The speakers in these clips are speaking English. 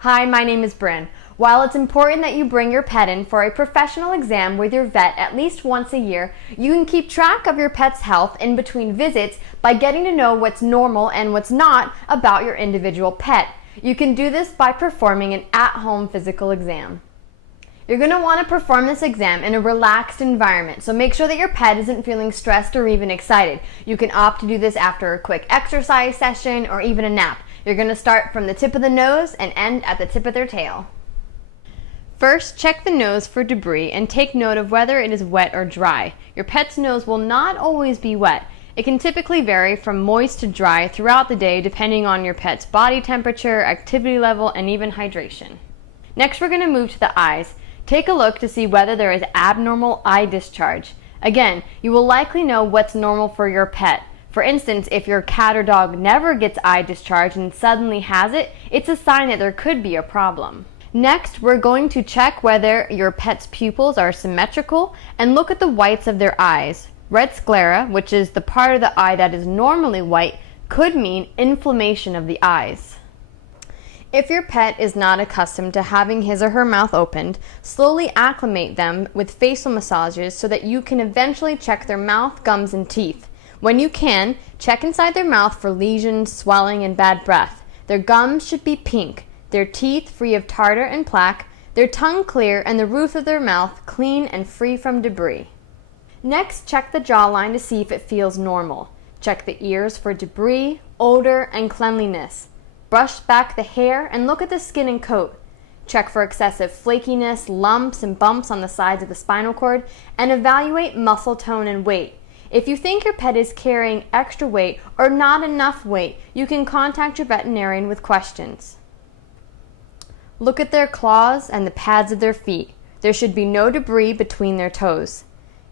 Hi, my name is Brynn. While it's important that you bring your pet in for a professional exam with your vet at least once a year, you can keep track of your pet's health in between visits by getting to know what's normal and what's not about your individual pet. You can do this by performing an at-home physical exam. You're going to want to perform this exam in a relaxed environment, so make sure that your pet isn't feeling stressed or even excited. You can opt to do this after a quick exercise session or even a nap. You're going to start from the tip of the nose and end at the tip of their tail. First, check the nose for debris and take note of whether it is wet or dry. Your pet's nose will not always be wet. It can typically vary from moist to dry throughout the day depending on your pet's body temperature, activity level, and even hydration. Next, we're going to move to the eyes. Take a look to see whether there is abnormal eye discharge. Again, you will likely know what's normal for your pet. For instance, if your cat or dog never gets eye discharge and suddenly has it, it's a sign that there could be a problem. Next, we're going to check whether your pet's pupils are symmetrical and look at the whites of their eyes. Red sclera, which is the part of the eye that is normally white, could mean inflammation of the eyes. If your pet is not accustomed to having his or her mouth opened, slowly acclimate them with facial massages so that you can eventually check their mouth, gums, and teeth. When you can, check inside their mouth for lesions, swelling, and bad breath. Their gums should be pink, their teeth free of tartar and plaque, their tongue clear, and the roof of their mouth clean and free from debris. Next, check the jawline to see if it feels normal. Check the ears for debris, odor, and cleanliness. Brush back the hair and look at the skin and coat. Check for excessive flakiness, lumps, and bumps on the sides of the spinal cord, and evaluate muscle tone and weight. If you think your pet is carrying extra weight or not enough weight, you can contact your veterinarian with questions. Look at their claws and the pads of their feet. There should be no debris between their toes.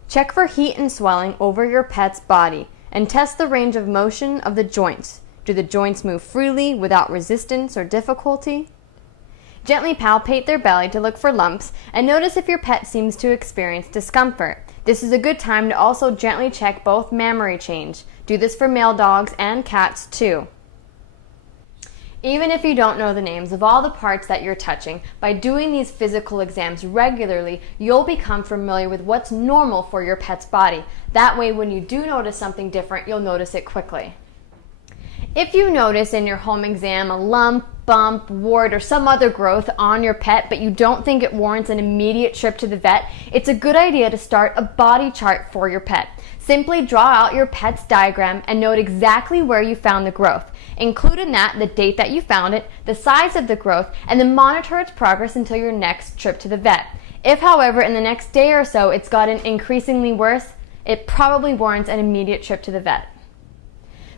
Check for heat and swelling over your pet's body and test the range of motion of the joints. Do the joints move freely without resistance or difficulty? Gently palpate their belly to look for lumps and notice if your pet seems to experience discomfort. This is a good time to also gently check both mammary change. Do this for male dogs and cats too. Even if you don't know the names of all the parts that you're touching, by doing these physical exams regularly, you'll become familiar with what's normal for your pet's body. That way, when you do notice something different, you'll notice it quickly. If you notice in your home exam a lump, bump, wart, or some other growth on your pet, but you don't think it warrants an immediate trip to the vet, it's a good idea to start a body chart for your pet. Simply draw out your pet's diagram and note exactly where you found the growth. Include in that the date that you found it, the size of the growth, and then monitor its progress until your next trip to the vet. If, however, in the next day or so it's gotten increasingly worse, it probably warrants an immediate trip to the vet.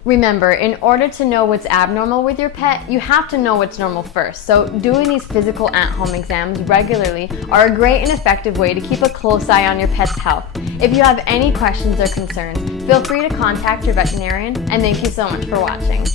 Remember, in order to know what's abnormal with your pet, you have to know what's normal first. So doing these physical at-home exams regularly are a great and effective way to keep a close eye on your pet's health. If you have any questions or concerns, feel free to contact your veterinarian, and thank you so much for watching.